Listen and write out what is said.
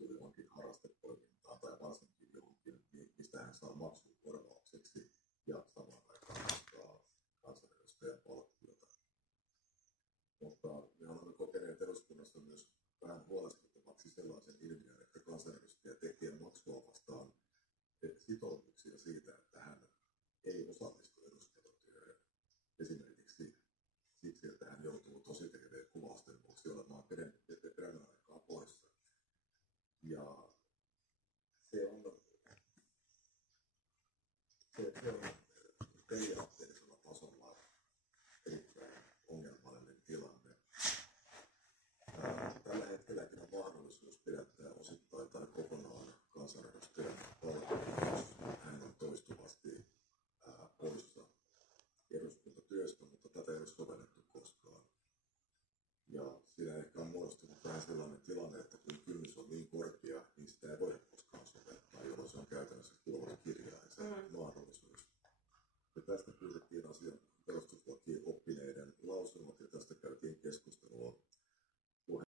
osallistuu johonkin harrastetoimintaan tai varsinkin johonkin, mistä hän saa maksun korvaukseksi ja samaan aikaan nostaa kansanedustajan palkkiota. Mutta me olemme kokeneet eduskunnassa myös vähän huolestuttavaksi sellaisen ilmiön, että kansanedustaja tekee maksua vastaan sitoumuksia siitä, että hän ei osallistu eduskuntatyöhön. Esimerkiksi siksi, että hän joutuu tosi TV-kuvausten vuoksi olemaan pidemmän aikaa poissa. Ja se on periaatteellisella tasolla erittäin ongelmallinen tilanne. Tällä hetkelläkin on mahdollisuus pidättää osittain tai kokonaan kansanedustajan palkkiota, jos hän on toistuvasti poissa eduskuntatyöstä, mutta tätä ei ole sovellettu koskaan. Ja siinä ehkä on muodostunut vähän sellainen tilanne, että kun kynnys on niin korkea, niin sitä ei voida koskaan soveltaa, jolloin se on käytännössä kuollut kirjain se mahdollisuus. Ja tästä pyydettiin asian perustuslaki-oppineen